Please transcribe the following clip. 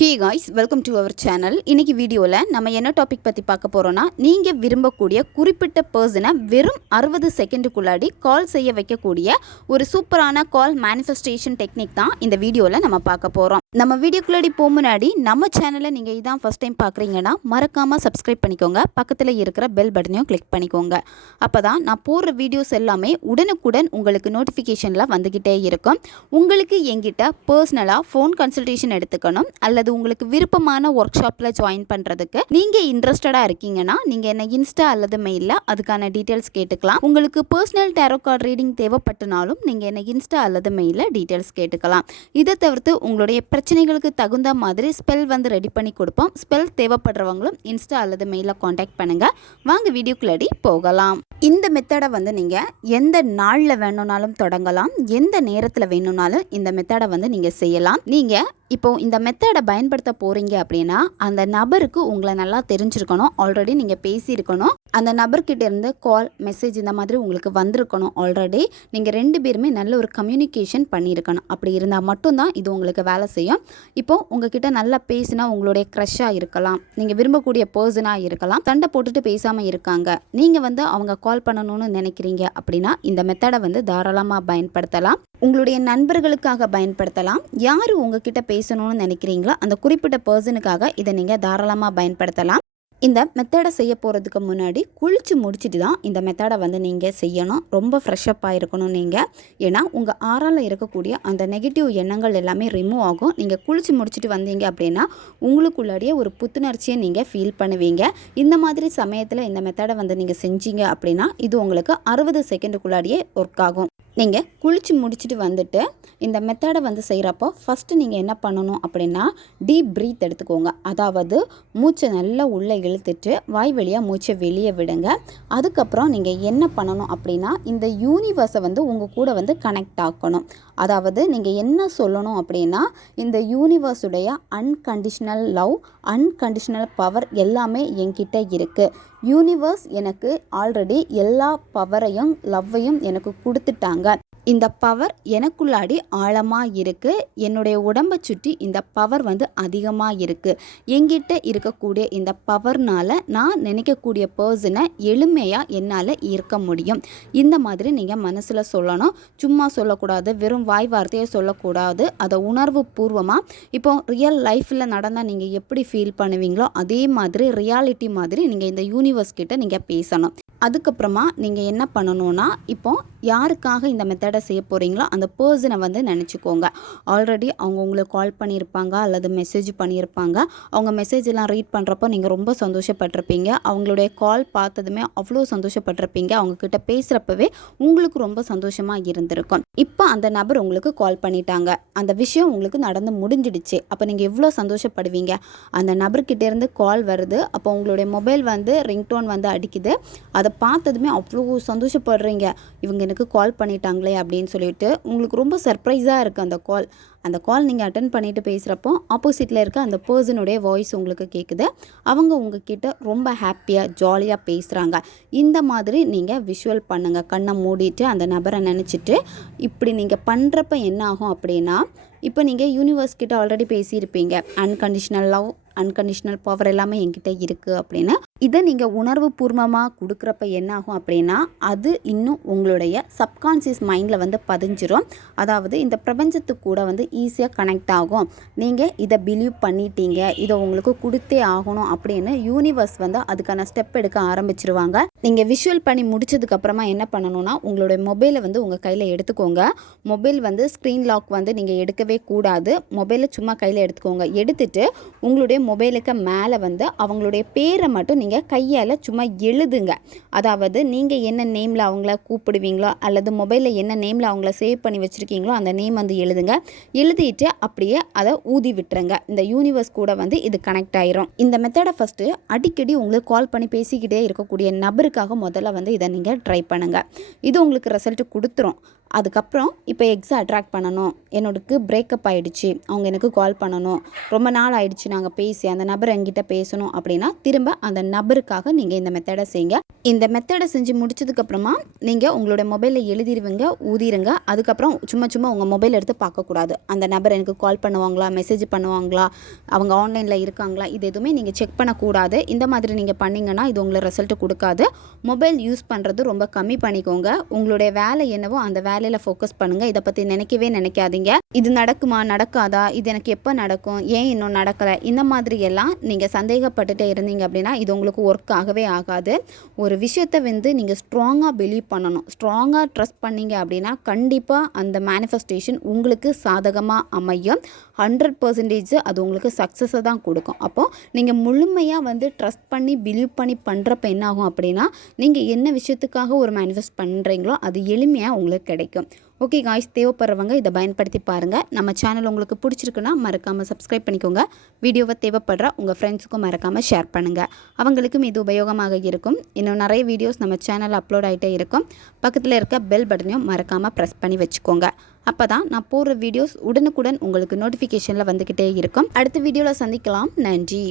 Hey guys, welcome to our channel. இன்றைக்கி வீடியோவில் நம்ம என்ன டாபிக் பற்றி பார்க்க போகிறோன்னா, நீங்கள் விரும்பக்கூடிய குறிப்பிட்ட பர்சனை வெறும் 60 செகண்டுக்குள்ளாடி கால் செய்ய வைக்கக்கூடிய ஒரு சூப்பரான கால் மேனிஃபெஸ்டேஷன் டெக்னிக் தான் இந்த வீடியோவில் நம்ம பார்க்க போகிறோம். நம்ம வீடியோக்குள்ளாடி போக முன்னாடி நம்ம சேனலை நீங்கள் இதான் ஃபஸ்ட் டைம் பார்க்குறீங்கன்னா மறக்காமல் சப்ஸ்கிரைப் பண்ணிக்கோங்க. பக்கத்தில் இருக்கிற பெல் பட்டனையும் கிளிக் பண்ணிக்கோங்க. அப்போ தான் நான் போடுற வீடியோஸ் எல்லாமே உடனுக்குடன் உங்களுக்கு நோட்டிஃபிகேஷனில் வந்துக்கிட்டே இருக்கும். உங்களுக்கு எங்கிட்ட பர்சனலாக ஃபோன் கன்சல்டேஷன் எடுத்துக்கணும் அல்லது உங்களுக்கு விருப்பமான ஒர்க் ஷாப்பில் ஜாயின் பண்ணுறதுக்கு நீங்கள் இன்ட்ரெஸ்டடாக இருக்கீங்கன்னா நீங்கள் என்ன இன்ஸ்டா அல்லது மெயிலில் அதுக்கான டீட்டெயில்ஸ் கேட்டுக்கலாம். உங்களுக்கு பர்சனல் டேரோ கார்டு ரீடிங் தேவைப்பட்டனாலும் நீங்கள் என்ன இன்ஸ்டா அல்லது மெயிலில் டீட்டெயில்ஸ் கேட்டுக்கலாம். இதை தவிர்த்து உங்களுடைய பிரச்சனைகளுக்கு தகுந்த மாதிரி ஸ்பெல் ரெடி பண்ணி கொடுப்போம். ஸ்பெல் தேவைப்படுறவங்களும் இன்ஸ்டா அல்லது மெயிலில் காண்டாக்ட் பண்ணுங்கள். வாங்க வீடியோக்குள்ளடி போகலாம். இந்த மெத்தடை நீங்கள் எந்த நாளில் வேணும்னாலும் தொடங்கலாம், எந்த நேரத்தில் வேணும்னாலும் இந்த மெத்தடை நீங்கள் செய்யலாம். நீங்கள் இப்போ இந்த மெத்தடை பயன்படுத்த போகிறீங்க அப்படின்னா அந்த நபருக்கு உங்களை நல்லா தெரிஞ்சிருக்கணும், ஆல்ரெடி நீங்கள் பேசியிருக்கணும், அந்த நபர்கிட்ட இருந்து கால் மெசேஜ் இந்த மாதிரி உங்களுக்கு வந்திருக்கணும். ஆல்ரெடி நீங்கள் 2 பேருமே நல்ல ஒரு கம்யூனிகேஷன் பண்ணியிருக்கணும். அப்படி இருந்தால் மட்டும்தான் இது உங்களுக்கு வேலை செய்யும். இப்போது உங்ககிட்ட நல்லா பேசினா உங்களுடைய க்ரஷ்ஷாக இருக்கலாம், நீங்கள் விரும்பக்கூடிய பர்சனாக இருக்கலாம், சண்டை போட்டுட்டு பேசாமல் இருக்காங்க, நீங்கள் அவங்க கால் பண்ணணும்னு நினைக்கிறீங்க அப்படின்னா இந்த மெத்தடை தாராளமாக பயன்படுத்தலாம். உங்களுடைய நண்பர்களுக்காக பயன்படுத்தலாம். யார் உங்ககிட்ட பேசணும்னு நினைக்கிறீங்களோ அந்த குறிப்பிட்ட பர்சனுக்காக இதை நீங்கள் தாராளமாக பயன்படுத்தலாம். இந்த மெத்தடை செய்ய போகிறதுக்கு முன்னாடி குளித்து முடிச்சுட்டு தான் இந்த மெத்தடை நீங்கள் செய்யணும். ரொம்ப ஃப்ரெஷ்ஷப்பாக இருக்கணும் நீங்கள். ஏன்னா உங்கள் ஆறால் இருக்கக்கூடிய அந்த நெகட்டிவ் எண்ணங்கள் எல்லாமே ரிமூவ் ஆகும். நீங்கள் குளித்து முடிச்சுட்டு வந்தீங்க அப்படின்னா உங்களுக்குள்ளாடியே ஒரு புத்துணர்ச்சியை நீங்கள் ஃபீல் பண்ணுவீங்க. இந்த மாதிரி சமயத்தில் இந்த மெத்தடை நீங்கள் செஞ்சீங்க அப்படின்னா இது உங்களுக்கு 60 செகண்டுக்குள்ளாடியே ஒர்க் ஆகும். நீங்கள் குளித்து முடிச்சுட்டு வந்துட்டு இந்த மெத்தடை செய்கிறப்போ ஃபஸ்ட்டு நீங்கள் என்ன பண்ணணும் அப்படின்னா டீப் ப்ரீத் எடுத்துக்கோங்க. அதாவது மூச்சை நல்லா உள்ளே இழுத்துட்டு வாய் வழியாக மூச்சை வெளியே விடுங்க. அதுக்கப்புறம் நீங்கள் என்ன பண்ணணும் அப்படின்னா இந்த யூனிவர்ஸை உங்கள் கூட கனெக்ட் ஆக்கணும். அதாவது நீங்கள் என்ன சொல்லணும் அப்படின்னா இந்த யூனிவர்ஸுடைய அன்கண்டிஷ்னல் லவ், அன்கண்டிஷ்னல் பவர் எல்லாமே என்கிட்ட இருக்குது. யூனிவர்ஸ் எனக்கு ஆல்ரெடி எல்லா பவரையும் லவ்வையும் எனக்கு கொடுத்துட்டாங்க. இந்த பவர் எனக்குள்ளாடி ஆழமாக இருக்குது. என்னுடைய உடம்பை சுற்றி இந்த பவர் அதிகமாக இருக்குது. என்கிட்ட இருக்கக்கூடிய இந்த பவர்னால் நான் நினைக்கக்கூடிய பர்சனை எளிமையாக என்னால் ஈர்க்க முடியும். இந்த மாதிரி நீங்கள் மனசில் சொல்லணும். சும்மா சொல்லக்கூடாது, வெறும் வாய் வார்த்தையை சொல்லக்கூடாது. அதை உணர்வு பூர்வமாக இப்போ ரியல் லைஃப்பில் நடந்தால் நீங்கள் எப்படி ஃபீல் பண்ணுவீங்களோ அதே மாதிரி ரியாலிட்டி மாதிரி நீங்கள் இந்த யூனிவர்ஸ் கிட்ட நீங்கள் பேசணும். அதுக்கப்புறமா நீங்கள் என்ன பண்ணணும்னா இப்போ யாருக்காக இந்த மெத்தடை செய்ய போகிறீங்களோ அந்த பர்சனை நினச்சிக்கோங்க. ஆல்ரெடி அவங்க உங்களுக்கு கால் பண்ணியிருப்பாங்க அல்லது மெசேஜ் பண்ணியிருப்பாங்க. அவங்க மெசேஜெல்லாம் ரீட் பண்ணுறப்போ நீங்கள் ரொம்ப சந்தோஷப்பட்டிருப்பீங்க. அவங்களுடைய கால் பார்த்ததுமே அவ்வளோ சந்தோஷப்பட்டிருப்பீங்க. அவங்கக்கிட்ட பேசுகிறப்பவே உங்களுக்கு ரொம்ப சந்தோஷமாக இருந்திருக்கும். இப்போ அந்த நபர் உங்களுக்கு கால் பண்ணிட்டாங்க, அந்த விஷயம் உங்களுக்கு நடந்து முடிஞ்சிடுச்சு. அப்போ நீங்கள் எவ்வளோ சந்தோஷப்படுவீங்க. அந்த நபர்கிட்டேருந்து கால் வருது, அப்போ உங்களுடைய மொபைல் ரிங்டோன் அடிக்குது. அதை பார்த்ததுமே அவ்வளோ சந்தோஷப்படுறீங்க, இவங்க எனக்கு கால் பண்ணிட்டாங்களே அப்படின்னு சொல்லிட்டு உங்களுக்கு ரொம்ப சர்ப்ரைஸாக இருக்குது. அந்த கால் நீங்கள் அட்டன் பண்ணிவிட்டு பேசுகிறப்போ ஆப்போசிட்டில் இருக்க அந்த பர்சனுடைய வாய்ஸ் உங்களுக்கு கேட்குது. அவங்க உங்ககிட்ட ரொம்ப ஹாப்பியாக ஜாலியாக பேசுகிறாங்க. இந்த மாதிரி நீங்கள் விஷுவல் பண்ணுங்கள். கண்ணை மூடிட்டு அந்த நபரை நினச்சிட்டு இப்படி நீங்கள் பண்ணுறப்ப என்ன ஆகும் அப்படின்னா இப்போ நீங்கள் யூனிவர்ஸ் கிட்ட ஆல்ரெடி பேசியிருப்பீங்க, அன்கண்டிஷ்னல் லவ், அன்கண்டிஷ்னல் பவர் எல்லாமே என்கிட்ட இருக்குது அப்படின்னு. இதை நீங்கள் உணர்வு பூர்வமாக கொடுக்குறப்ப என்ன ஆகும் அப்படின்னா அது இன்னும் உங்களுடைய சப்கான்ஷியஸ் மைண்டில் பதிஞ்சிரும். அதாவது இந்த பிரபஞ்சத்துக்கு கூட ஈஸியாக கனெக்ட் ஆகும். நீங்கள் இதை பிலீவ் பண்ணிட்டீங்க, இதை உங்களுக்கு கொடுத்தே ஆகணும் அப்படின்னு யூனிவர்ஸ் அதுக்கான ஸ்டெப் எடுக்க ஆரம்பிச்சிருவாங்க. நீங்கள் விஷுவல் பண்ணி முடிச்சதுக்கப்புறமா என்ன பண்ணணும்னா உங்களுடைய மொபைலை உங்கள் கையில் எடுத்துக்கோங்க. மொபைல் ஸ்க்ரீன் லாக் நீங்கள் எடுக்கவே கூடாது. மொபைலை சும்மா கையில் எடுத்துக்கோங்க. எடுத்துட்டு உங்களுடைய மொபைலுக்கு மேலே அவங்களுடைய பேரை மட்டும் நீங்கள் கையால் சும்மா எழுதுங்க. அதாவது நீங்கள் என்ன நேமில் அவங்கள கூப்பிடுவீங்களோ அல்லது மொபைலில் என்ன நேமில் அவங்கள சேவ் பண்ணி வச்சுருக்கீங்களோ அந்த நேம் எழுதுங்க. எழுதிட்டு அப்படியே அதை ஊதி விட்டுருங்க. இந்த யூனிவர்ஸ் கூட இது கனெக்ட் ஆயிரும். இந்த மெத்தடை ஃபஸ்ட்டு அடிக்கடி உங்களுக்கு கால் பண்ணி பேசிக்கிட்டே இருக்கக்கூடிய நபருக்காக முதல்ல இதை நீங்கள் ட்ரை பண்ணுங்கள். இது உங்களுக்கு ரிசல்ட் கொடுத்துரும். அதுக்கப்புறம் இப்போ எக்ஸை அட்ராக்ட் பண்ணணும், என்னோடக்கு பிரேக்கப் ஆகிடுச்சு, அவங்க எனக்கு கால் பண்ணணும், ரொம்ப நாள் ஆயிடுச்சு நாங்கள் பேசி, அந்த நபர் என்கிட்ட பேசணும் அப்படின்னா திரும்ப அந்த நபருக்காக நீங்கள் இந்த மெத்தடை செய்யுங்க. இந்த மெத்தடை செஞ்சு முடிச்சதுக்கப்புறமா நீங்கள் உங்களோட மொபைலில் எழுதிடுவீங்க, ஊதிருங்க. அதுக்கப்புறம் சும்மா சும்மா உங்கள் மொபைல் எடுத்து பார்க்கக்கூடாது. அந்த நபர் எனக்கு கால் பண்ணுவாங்களா, மெசேஜ் பண்ணுவாங்களா, அவங்க ஆன்லைனில் இருக்காங்களா, இது எதுவுமே நீங்கள் செக் பண்ணக்கூடாது. இந்த மாதிரி நீங்கள் பண்ணிங்கன்னா இது உங்களுக்கு ரிசல்ட் கொடுக்காது. மொபைல் யூஸ் பண்ணுறது ரொம்ப கம்மி பண்ணிக்கோங்க. உங்களுடைய வேலை என்னவோ அந்த வேலையில் ஃபோக்கஸ் பண்ணுங்கள். இதை பற்றி நினைக்காதீங்க. இது நடக்குமா நடக்காதா, இது எனக்கு எப்போ நடக்கும், ஏன் இன்னும் நடக்கலை, இந்த மாதிரி எல்லாம் நீங்கள் சந்தேகப்பட்டுட்டே இருந்தீங்க அப்படின்னா இது உங்களுக்கு ஒர்க் ஆகவே ஆகாது. ஒரு விஷயத்தை நீங்கள் ஸ்ட்ராங்காக பிலீவ் பண்ணணும். ஸ்ட்ராங்காக ட்ரஸ்ட் பண்ணீங்க அப்படின்னா கண்டிப்பாக அந்த மேனிஃபெஸ்டேஷன் உங்களுக்கு சாதகமாக அமையும். 100% அது உங்களுக்கு சக்ஸஸை தான் கொடுக்கும். அப்போது நீங்கள் முழுமையாக ட்ரஸ்ட் பண்ணி பிலீவ் பண்ணி பண்ணுறப்ப என்ன ஆகும் அப்படின்னா நீங்கள் என்ன விஷயத்துக்காக ஒரு மேனிஃபெஸ்ட் பண்ணுறீங்களோ அது எளிமையாக உங்களுக்கு கிடைக்கும். ஓகே காய்ஸ், தேவைப்படுறவங்க இதை பயன்படுத்தி பாருங்கள். நம்ம சேனல் உங்களுக்கு பிடிச்சிருக்குன்னா மறக்காமல் சப்ஸ்கிரைப் பண்ணிக்கோங்க. வீடியோவை தேவைப்படுற உங்கள் ஃப்ரெண்ட்ஸுக்கும் மறக்காமல் ஷேர் பண்ணுங்கள். அவங்களுக்கும் இது உபயோகமாக இருக்கும். இன்னும் நிறைய வீடியோஸ் நம்ம சேனல் அப்லோட் ஆகிட்டே இருக்கும். பக்கத்தில் இருக்க பெல் பட்டனையும் மறக்காமல் ப்ரெஸ் பண்ணி வச்சுக்கோங்க. அப்போ தான் நான் போடுற வீடியோஸ் உடனுக்குடன் உங்களுக்கு நோட்டிஃபிகேஷனில் வந்துக்கிட்டே இருக்கும். அடுத்த வீடியோவில் சந்திக்கலாம். நன்றி.